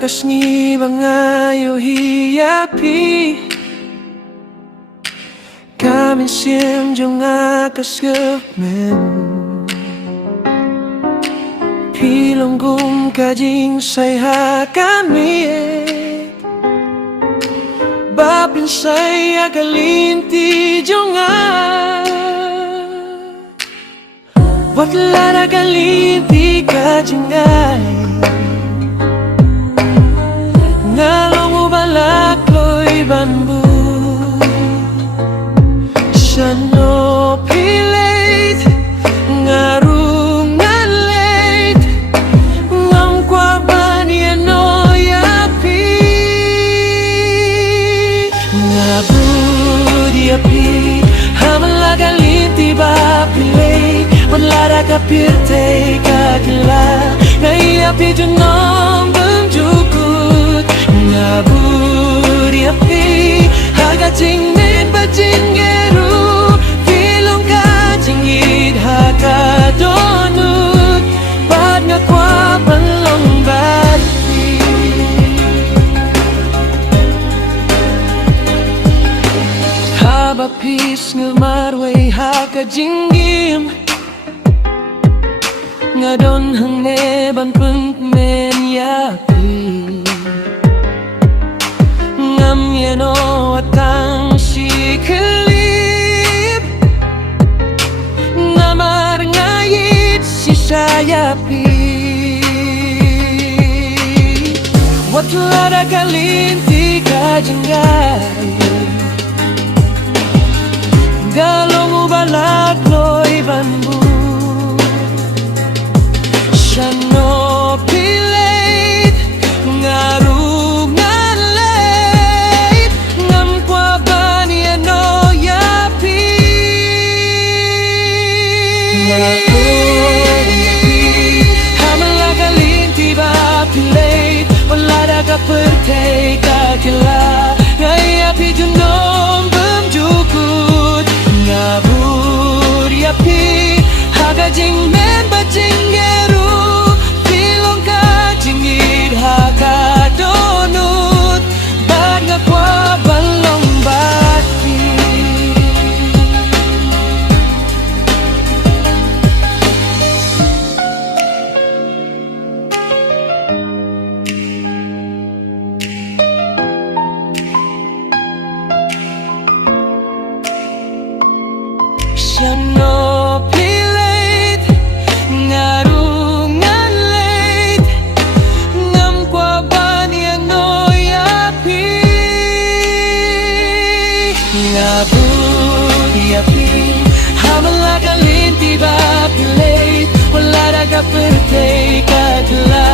kasni bangayo hiyapi Kami sim jong akaskemen Pilonggum kajing say ha kami Babin say agalinti jong Wat lara galinti kajing ay Ngalong ubalak loy banbu Shano pilate ngarung ngalate ngam kwa bani ano yapi ngabudi api hamalaga linti ba pilate manlara kapirte kakila ngai api junong benjukut ngabudi api haga jingin bajingeru Donut Bad nga kwa balong bati Haba pis nga marway haka jinggim Nga don hangeban punt men yapi Ngam yano atang sikelip Namar ngayit si sayapi Wat lara kalinti kajingay Galong ubalak loy banbu Shano pilate ngarug ngalait Ngam kwa bani ano yapi Hamalaga linti ba pilate Wala ka pertay kakila Ngaya pi junom bemjukut Ngaburi api Haga jing men ba jingeru Pilong ka jingid haka donut Bad nga kwa balong bati Shano pilate ngarung ngalait ngam kwa bani ano yapi ngabudi api hamalaga linti ba pilate wala ka pertay kakila